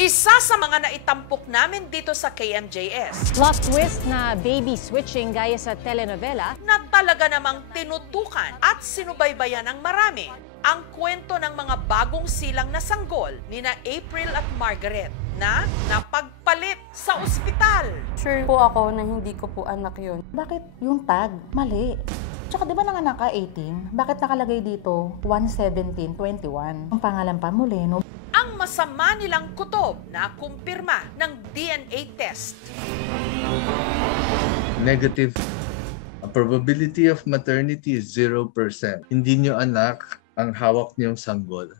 Isa sa mga naitampok namin dito sa KMJS. Plot twist na baby switching gaya sa telenovela Na talaga namang tinutukan at sinubaybayan ng marami ang kwento ng mga bagong silang na sanggol nina April at Margaret na napagpalit sa ospital. Sure po ako na hindi ko po anak yun. Bakit yung tag? Mali. Tsaka di ba nanganak ka 18? Bakit nakalagay dito 1/17/21? Ang pangalan pa muli, no? Ang masama nilang kutob na kumpirma ng DNA test. Negative. A probability of maternity is 0%. Hindi nyo anak ang hawak niyong sanggol.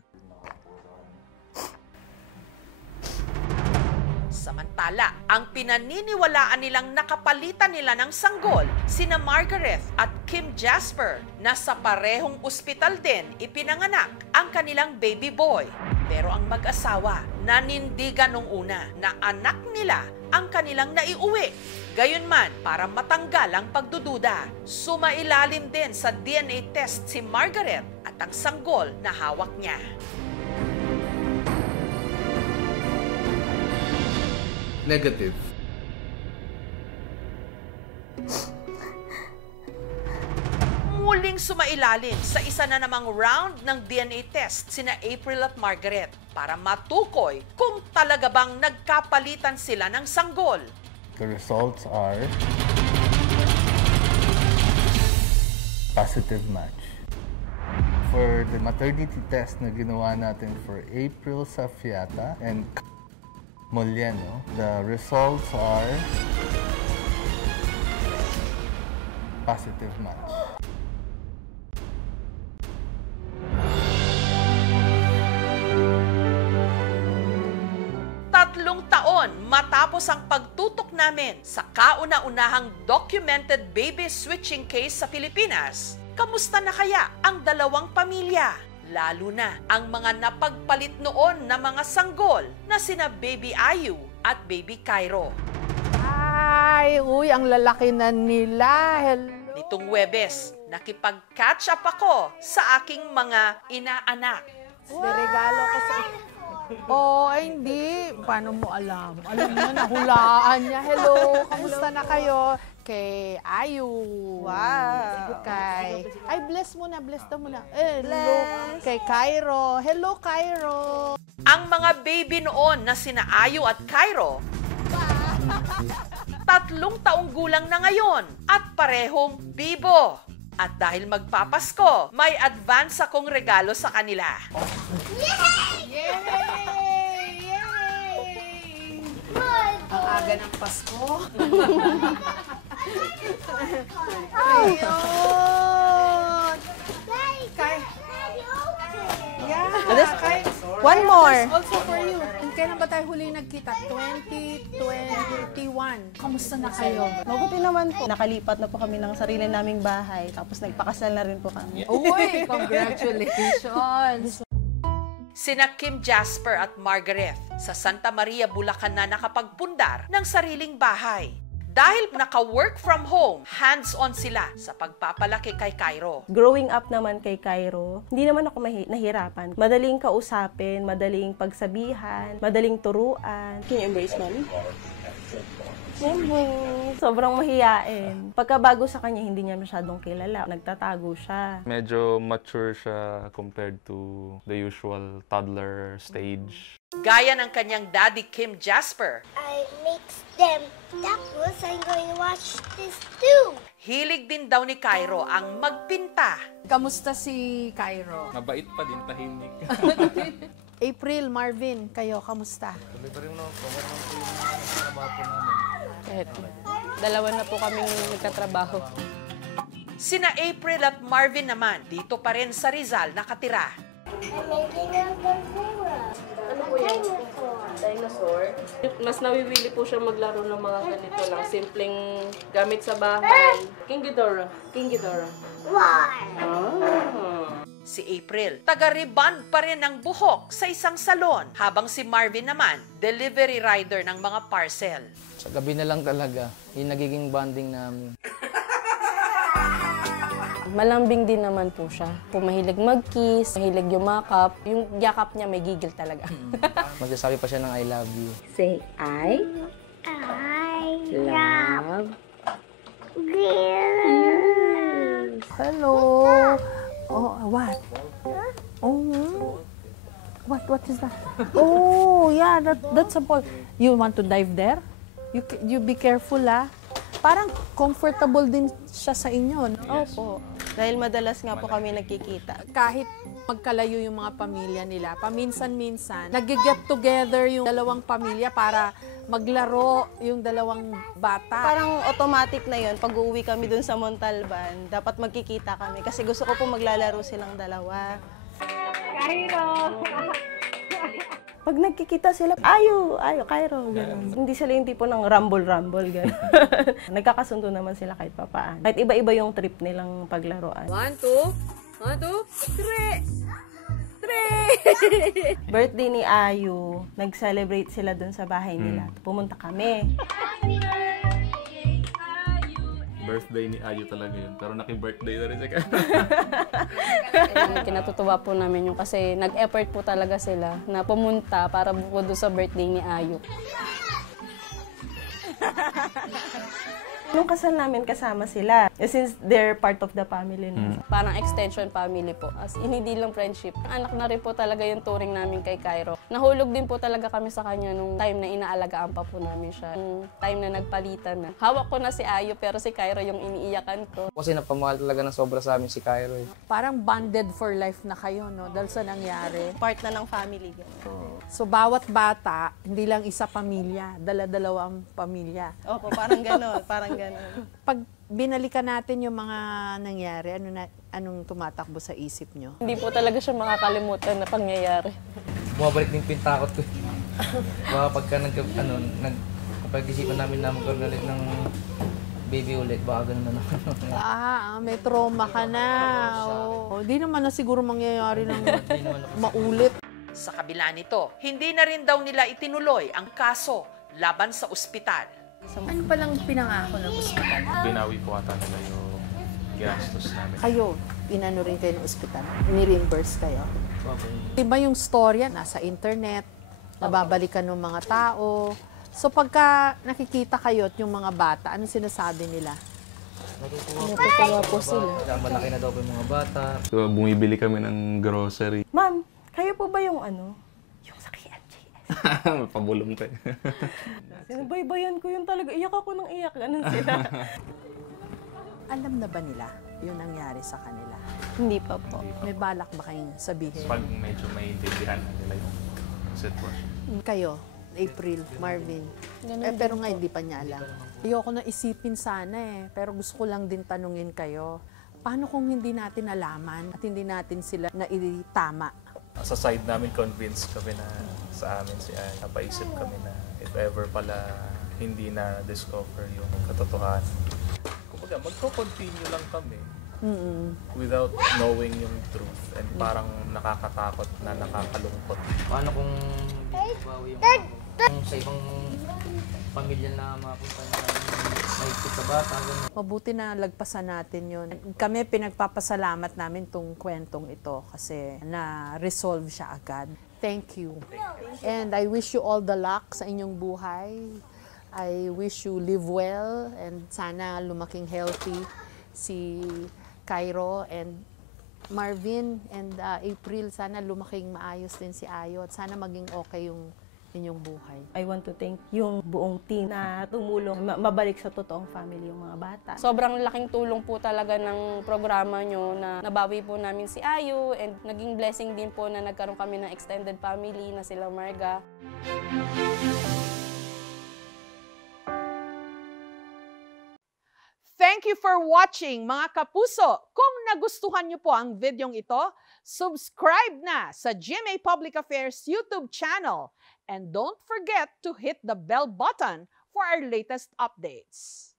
Samantala, ang pinaniniwalaan nilang nakapalitan nila ng sanggol, sina Margaret at Kim Jasper, na sa parehong ospital din ipinanganak ang kanilang baby boy. Pero ang mag-asawa, nanindigan nung una na anak nila ang kanilang naiuwi. Gayunman, para matanggal ang pagdududa, sumailalim din sa DNA test si Margaret at ang sanggol na hawak niya. Negative. Muling sumailalim sa isa na namang round ng DNA test sina April at Margaret para matukoy kung talaga bang nagkapalitan sila ng sanggol. The results are positive match. For the maternity test na ginawa natin for April Safiata and Moliano, the results are positive match. Tatlong taon matapos ang pagtutok namin sa kauna-unahang documented baby switching case sa Pilipinas, kamusta na kaya ang dalawang pamilya? Lalo na ang mga napagpalit noon na mga sanggol na sina Baby Ayu at Baby Cairo. Ay, uy, ang lalaki na nila. Hello. Nitong Huwebes, nakipag-catch up ako sa aking mga inaanak. Regalo ko sa... Oh, ay hindi. Paano mo alam? Alam mo, nahulaan niya. Hello, kamusta na kayo? Kay Ayu. Wow. Kay... Ay, bless mo na. Bless daw mo na. Hello. Kay Cairo. Hello, Cairo. Ang mga baby noon na sina Ayu at Cairo, 3 taong gulang na ngayon at parehong bibo. At dahil magpapasko, may advance akong regalo sa kanila. Yay! Ang aga ng Pasko. Ayun! One more. Also for you. Kailan ba tayo huli nagkita? 2021. Kamusta na kayo? Mabuti naman po. Nakalipat na po kami ng sarili naming bahay. Tapos nagpakasal na rin po kami. Uy, congratulations! Sina Kim Jasper at Margaret sa Santa Maria, Bulacan na nakapagpundar ng sariling bahay. Dahil naka-work from home, hands-on sila sa pagpapalaki kay Cairo. Growing up naman kay Cairo, hindi naman ako nahirapan. Madaling kausapin, madaling pagsabihan, madaling turuan. Can you embrace mommy? Sobrang mahiyain. Pagkabago sa kanya, hindi niya masyadong kilala. Nagtatago siya. Medyo mature siya compared to the usual toddler stage. Gaya ng kanyang daddy Kim Jasper, I mix them. Tapos, I'm going to watch this too. hilig din daw ni Cairo ang magpinta. Kamusta si Cairo? Mabait pa din, tahimik. April, Marvin, kayo, kamusta? Tuloy pa rin naman po. Meron po yung trabaho po namin. Dalawa na po kaming nagkatrabaho. Sina April at Marvin naman, dito pa rin sa Rizal nakatira. I'm making a dinosaur. Ano po yan? Dinosaur. Mas nawiwili po siya maglaro ng mga ganito lang. Simpleng gamit sa bahay. King Ghidorah. King Ghidorah. Why? Si April, taga-rebond pa rin ng buhok sa isang salon, habang si Marvin naman, delivery rider ng mga parcel. Sa gabi na lang talaga, yung nagiging bonding namin. Malambing din naman po siya. Kung mahilig mag-kiss, mahilig yumakap, yung yakap niya may gigil talaga. Magsasabi pa siya ng I love you. Say I love Hello. Oh, what? Oh. What is that? Oh, yeah, that's a ball. You want to dive there? You be careful, ah. Parang comfortable din siya sa inyo. Opo. Dahil madalas nga po kami nagkikita. Kahit magkalayo yung mga pamilya nila, paminsan-minsan, nag-get together yung dalawang pamilya para maglaro yung dalawang bata. Parang automatic na yun. Pag uuwi kami dun sa Montalban, dapat magkikita kami. Kasi gusto ko po maglalaro silang dalawa. Pag nagkikita sila, ayo, Cairo, gano'n. Hindi sila yung tipo ng rumble, gano'n. Nagkakasundo naman sila kahit papaan. Kahit iba-iba yung trip nilang paglaruan. 1, 2, 3. Birthday ni Ayu, nag-celebrate sila dun sa bahay nila. Pumunta kami. Birthday ni Ayu talaga yun. Pero naki-birthday na rin si Cairo. Kinatutuwa po namin yung kasi nag-effort po talaga sila na pumunta para bukod doon sa birthday ni Ayu. Nung kasal namin kasama sila, since they're part of the family. Parang extension family po. As in, hindi lang friendship. Anak na rin po talaga yung touring namin kay Cairo. Nahulog din po talaga kami sa kanya nung time na inaalagaan pa po namin siya. Nung time na nagpalitan na. Hawak ko na si Ayu pero si Cairo yung iniiyakan ko. Kasi napamahal talaga ng sobra sa amin si Cairo. Parang bonded for life na kayo, no? Dahil sa nangyari. Part na ng family. Gano'n. So, bawat bata, hindi lang isa pamilya, dala-dalawang pamilya. Opo, parang gano'n. Pag binalikan natin yung mga nangyari, anong tumatakbo sa isip nyo? Hindi po talaga siya makakalimutan na pangyayari. Bumabalik din po yung takot ko. Baka pagka kapag isipan namin na magkaroon ulit ng baby ulit, baka ganun na naman. May trauma ka na. Hindi naman na siguro mangyayari ng maulit. Sa kabila nito, hindi na rin daw nila itinuloy ang kaso laban sa ospital. Ano palang pinangako ng ospital? Binawi po ata nila yung ginastos namin. Kayo, inano rin kayo ng ospital? Ni-reimburse kayo? Diba yung storya nasa internet, nababalikan ng mga tao. So pagka nakikita kayo at yung mga bata, anong sinasabi nila? Natutuwa po sila. Malaki na daw po yung mga bata. So, bumibili kami ng grocery. Ma'am, kayo po ba yung yung sa KMJS? Pabulong tayo. Sinubaybayan ko yun talaga. Iyak ako ng iyak. Ganun sila. Alam na ba nila yung nangyari sa kanila? Hindi pa po. May balak ba kayong sabihin? Pag medyo may intindihan na nila yung sitwasyon. Kayo, April, Marvin. Pero nga hindi pa niya alam. Ayoko na isipin sana pero gusto ko lang din tanungin kayo. Paano kung hindi natin alaman at hindi natin sila naitama? Sa side namin, convinced kami na sa amin si Ay. Napaisip kami na if ever pala hindi na discover yung katotohanan. Kumbaga, magko-continue lang kami without knowing yung truth and parang nakakatakot na nakakalungkot. Paano kung bawi yung sa ibang pamilya na mapunta na mahigpit sa bata? Mabuti na lagpasan natin yun. Kami pinagpapasalamat namin tong kwentong ito kasi na-resolve siya agad. Thank you. And I wish you all the luck sa inyong buhay. I wish you live well and sana lumaking healthy si Cairo and Marvin and April. Sana lumaking maayos din si Ayo at sana maging okay yung inyong buhay. I want to thank yung buong team na tumulong mabalik sa totoong family yung mga bata. Sobrang laking tulong po talaga ng programa nyo na nabawi po namin si Ayu and naging blessing din po na nagkaroon kami ng extended family na sila Marga. Thank you for watching, mga kapuso. Kung nagustuhan niyo po ang videong ito, subscribe na sa GMA Public Affairs YouTube channel. And don't forget to hit the bell button for our latest updates.